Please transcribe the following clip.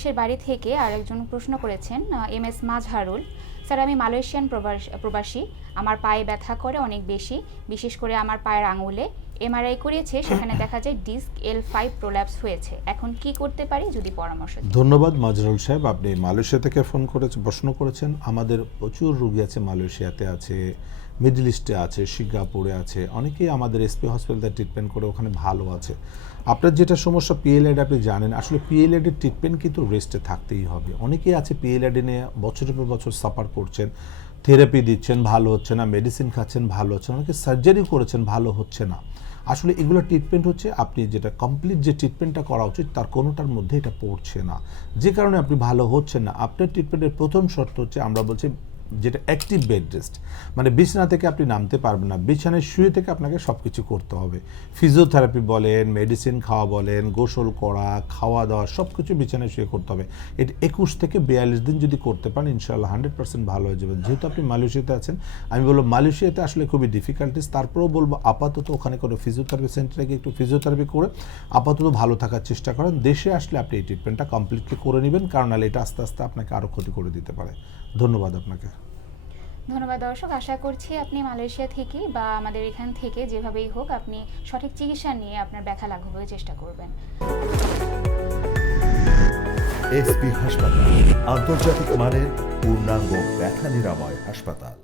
দেশের বাড়ি থেকে আরেকজন প্রশ্ন করেছেন, MS মাজহারুল। স্যার, আমি মালয়েশিয়ান প্রবাসী। আমার পায়ে ব্যথা করে অনেক বেশি, বিশেষ করে আমার পায়ের আঙুলে। MRI করিয়েছে, সেখানে দেখা যায় ডিস্ক L5 প্রোল্যাপস হয়েছে। এখন কি করতে পারি, যদি পরামর্শ দিন। ধন্যবাদ মাজহারুল সাহেব, আপনি মালয়েশিয়া থেকে প্রশ্ন করেছেন। আমাদের প্রচুর রোগী আছে, মালয়েশিয়াতে আছে, মিডল ইস্টে আছে, সিঙ্গাপুরে আছে, অনেকেই আমাদের SP হসপিটালে ট্রিটমেন্ট করে ওখানে ভালো আছে। আপনার যেটা সমস্যা PLAD, আপনি জানেন আসলে PLAD এর ট্রিটমেন্ট কিন্তু রেস্টে থাকতেই হবে। অনেকেই আছে PLAD নিয়ে বছরের পর বছর সাফার করছেন, থেরাপি দিচ্ছেন, ভালো হচ্ছে না, মেডিসিন খাচ্ছেন, ভালো হচ্ছে না, অনেকে সার্জারি করেছেন, ভালো হচ্ছে না। আসলে এগুলো ট্রিটমেন্ট হচ্ছে, আপনি যেটা কমপ্লিট যে ট্রিটমেন্টটা করা উচিত তার কোনোটার মধ্যে এটা পড়ছে না, যে কারণে আপনি ভালো হচ্ছেন না। আপনার ট্রিটমেন্টের প্রথম শর্ত হচ্ছে, আমরা বলছি যেটা অ্যাক্টিভ বেড রেস্ট, মানে বিছানা থেকে আপনি নামতে পারবেন না, বিছানায় শুয়ে থেকে আপনাকে সব কিছু করতে হবে। ফিজিওথেরাপি বলেন, মেডিসিন খাওয়া বলেন, গোসল করা, খাওয়া দাওয়া, সব কিছু বিছানায় শুয়ে করতে হবে। এটা 21 থেকে 42 দিন যদি করতে পারেন, ইনশাআল্লাহ 100% ভালো হয়ে যাবেন। যেহেতু আপনি মালয়েশিয়াতে আছেন, আমি বলবো মালয়েশিয়াতে আসলে খুবই ডিফিকাল্টিস, তারপরেও বলবো আপাতত ওখানে কোনো ফিজিওথেরাপি সেন্টারে গিয়ে একটু ফিজিওথেরাপি করে আপাতত ভালো থাকার চেষ্টা করেন। দেশে আসলে আপনি এই ট্রিটমেন্টটা কমপ্লিটলি করে নেবেন, কারণ নাহলে এটা আস্তে আস্তে আপনাকে আরও ক্ষতি করে দিতে পারে। ধন্যবাদ আপনাকে। ধন্যবাদ দর্শক, আশা করছি আপনি মালয়েশিয়া থেকে বা আমাদের এখান থেকে যেভাবেই হোক আপনি সঠিক চিকিৎসা নিয়ে আপনার ব্যথা লাঘব হয়ে চেষ্টা করবেন। SP হাসপাতাল, আন্তর্জাতিক মানের পূর্ণাঙ্গ ব্যথা নিরাময় হাসপাতাল।